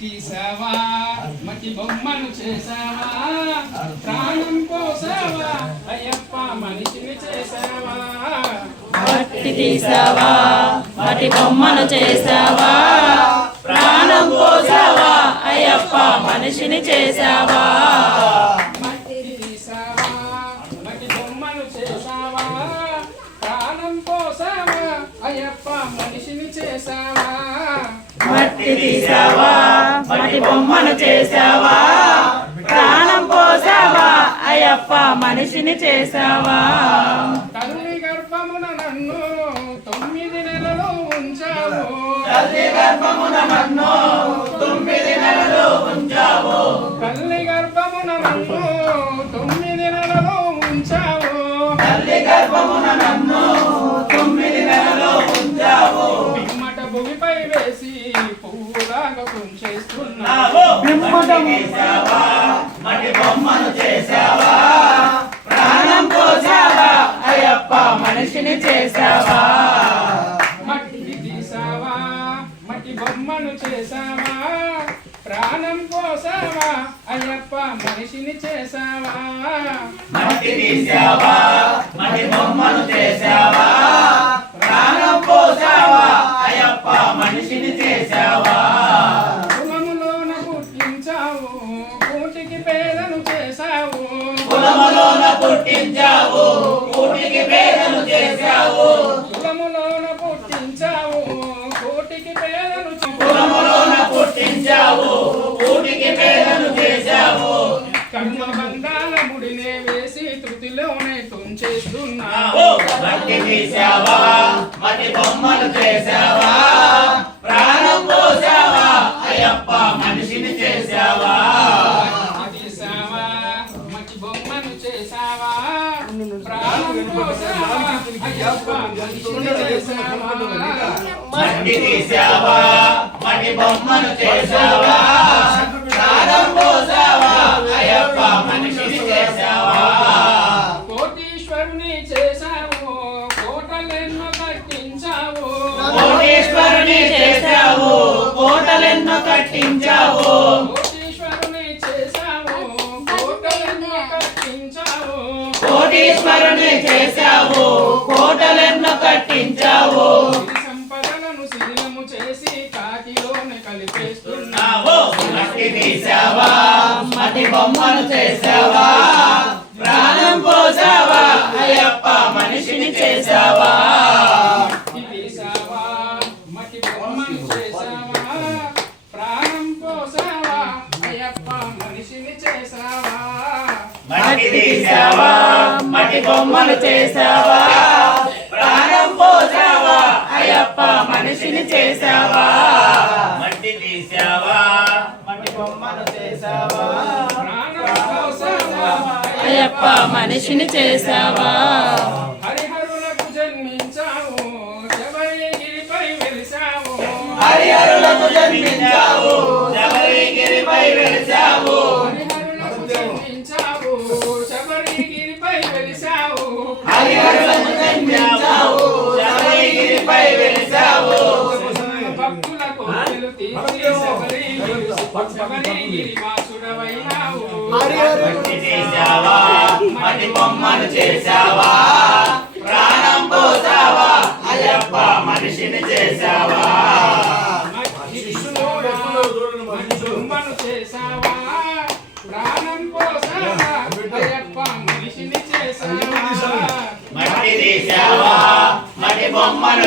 తీసావా మట్టి బొమ్మను చేసావా ప్రాణం పోసావా అయ్యప్ప మనిషిని చేసావా మట్టి తీసావా మట్టి బొమ్మను చేసావా ప్రాణం పోసావా అయ్యప్ప మనిషిని చేసావా మట్టి తీసావా మట్టి బొమ్మను చేసావా ప్రాణం పోసావా అయ్యప్ప మనిషిని చేసావా మట్టి తీసావా మట్టి బొమ్మను చేసావా ప్రాణం పోసావా అయ్యప్ప మనిషిని చేసావా తల్లి గర్భమున నన్ను 9 నెలలు ఉంచావు తల్లి గర్భమున నన్ను 9 నెలలు ఉంచావు తల్లి గర్భమున నన్ను 9 నెలలు ఉంచావు తల్లి గర్భమున నన్ను 9 నెలలు ఉంచావు పిమ్మట భూమిపై వేసి పువ్వులాగా కుంచేస్తున్నావు చేసావా మట్టి బొమ్మను చేసావా ప్రాణం పోసావా అయ్యప్ప మనిషిని చేసావా మట్టి తీసావా మట్టి బొమ్మను చేసావా ప్రాణం పోసావా అయ్యప్ప మనిషిని చేసావా మట్టి తీసావా మట్టి బొమ్మను చేసావా ప్రాణం పోసావా అయ్యప్ప మనిషిని చేసావా కులములోన పుట్టించావు కూటికి పేదను చేసావు కులములోన పుట్టించావు కూటికి పేదను చేసావు కులములోన పుట్టించావు కోటికి పేదను కులములోన పుట్టించావు కూటికి పేదను చేసావు కర్మ బంధాల ముడినే వేసి తృతిలోనే తుంచేస్తున్నావు మట్టి తీసావా మట్టి బొమ్మలు చేసావా ప్రాణం పోసావా అయ్యప్ప మనిషిని చేసావా తీసావా మట్టి బొమ్మను చేసావా ప్రాణం పోసావా అయ్యప్ప మనిషిని చేసావా మట్టి తీసావా మట్టి బొమ్మను చేసావా ప్రాణం పోసావా అయ్యప్ప మనిషిని చేసావా కోటీశ్వరుని చేసావు కోటలెన్నో కట్టించావు కోటీశ్వరుని చేసావు కోటలెన్నో కట్టించావు కోటీశ్వరుని చేసావు కోటలెన్నో కట్టించావు కోటీశ్వరుని చేసావు కోటలెన్నో కట్టించావు సిరి సంపదలను శిథిలము చేసి కాకిలోనే కలిపేస్తున్నావు మట్టి తీసావా మట్టి బొమ్మను చేసావా ప్రాణం పోసావా అయ్యప్ప మనిషిని చేసావా తీసావా మట్టి బొమ్మను చేసావా ప్రాణం పోసావా అయ్యప్ప మనిషిని చేసావా మట్టి తీసావా మట్టి బొమ్మను చేసావా ప్రాణం పోసావా అయ్యప్ప మనిషిని చేసావా మట్టి తీసావా మట్టి బొమ్మను చేసావా ప్రాణం పోసావా అయ్యప్ప మనిషిని చేసావా హరిహరులకు జన్మించావు శబరిగిరిపై వెలిసావు హరిహరులకు జన్మించావు శబరిగిరిపై వెలిసావు హరిహరులకు జన్మించావు శబరిగిరిపై వెలిసావు హరిహరులకు జన్మించావు శబరిగిరిపై వెలిసావు భక్తుల కోరికలు తీర్చి శబరిగిరి వాసుడవైనావు మట్టి తీసావా మట్టి బొమ్మను చేసావా ప్రాణం పోసావా అయ్యప్ప మనిషిని చేసావా బొమ్మను చేసావా ప్రాణం పోసావా అయ్యప్ప మనిషిని చేసావా మట్టి తీసావా మట్టి బొమ్మను